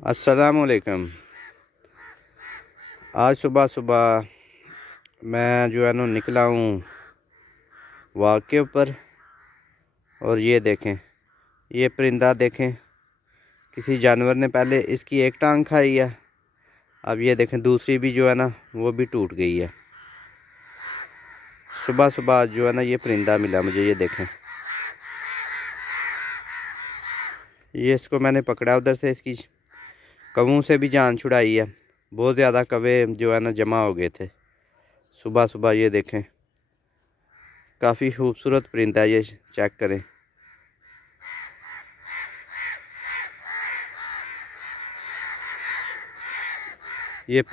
अस्सलामुअलैकुम। आज सुबह सुबह मैं जो है ना निकला हूँ वॉक के ऊपर, और ये देखें, ये परिंदा देखें, किसी जानवर ने पहले इसकी एक टांग खाई है, अब ये देखें दूसरी भी जो है ना वो भी टूट गई है। सुबह सुबह जो है ना ये परिंदा मिला मुझे, ये देखें, ये इसको मैंने पकड़ा, उधर से इसकी कवों से भी जान छुड़ाई है। बहुत ज़्यादा कवे जो है ना जमा हो गए थे सुबह सुबह। ये देखें, काफ़ी खूबसूरत परिंदा है, ये चेक करें। ये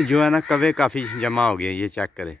जो है ना कवे काफ़ी जमा हो गए, ये चेक करें।